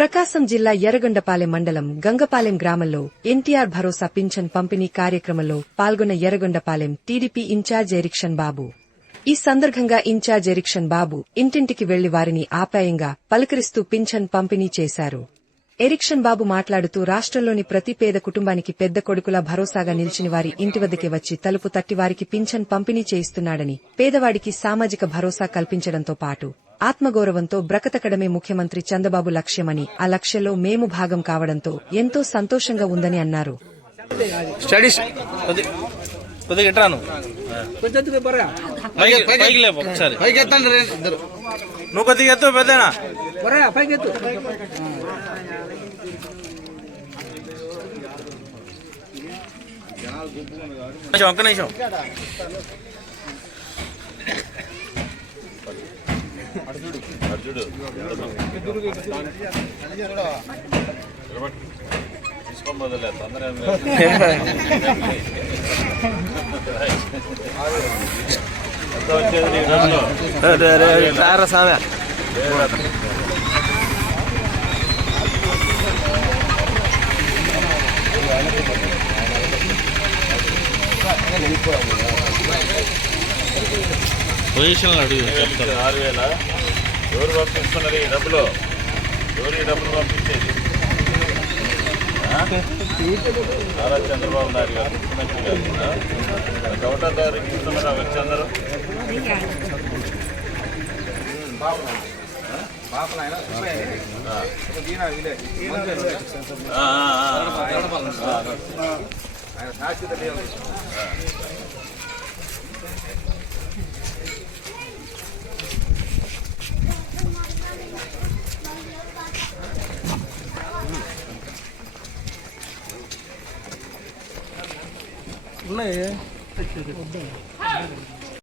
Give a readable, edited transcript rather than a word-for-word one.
ప్రకాశం జిల్లా ఎర్రగొండపాలెం మండలం గంగపాలెం గ్రామంలో ఎన్టీఆర్ భరోసా పింఛన్ పంపిణీ కార్యక్రమంలో పాల్గొన్న ఎర్రగొండపాలెం టీడీపీ ఇన్ఛార్జ్ ఎరిక్షన్ బాబు. ఈ సందర్భంగా ఇన్ఛార్జ్ ఎరిక్షన్ బాబు ఇంటింటికి వెళ్లి వారిని ఆప్యాయంగా పలకరిస్తూ పింఛన్ పంపిణీ చేశారు. ఎరిక్షన్ బాబు మాట్లాడుతూ రాష్ట్రంలోని ప్రతి పేద కుటుంబానికి పెద్ద కొడుకులా భరోసాగా నిలిచిన వారి ఇంటి వద్దకే వచ్చి తలుపు తట్టి వారికి పింఛన్ పంపిణీ చేయిస్తున్నాడని, పేదవాడికి సామాజిక భరోసా కల్పించడంతో పాటు ఆత్మగౌరవంతో బ్రతకడమే ముఖ్యమంత్రి చంద్రబాబు లక్ష్యమని, ఆ లక్ష్యంలో మేము భాగం కావడంతో ఎంతో సంతోషంగా ఉందని అన్నారు. ఒక్క నిమిషం. పొజిషన్ అడుగు 6,000 ఎవరు పంపిస్తున్నారు? ఈ డబ్బులు ఎవరు ఈ డబ్బులు పంపించేది? నారా చంద్రబాబు నాయుడు గారు, ముఖ్యమంత్రి గారు. ఒకటో తారీఖు ఇస్తున్నారు వచ్చారు. ఉన్నాయి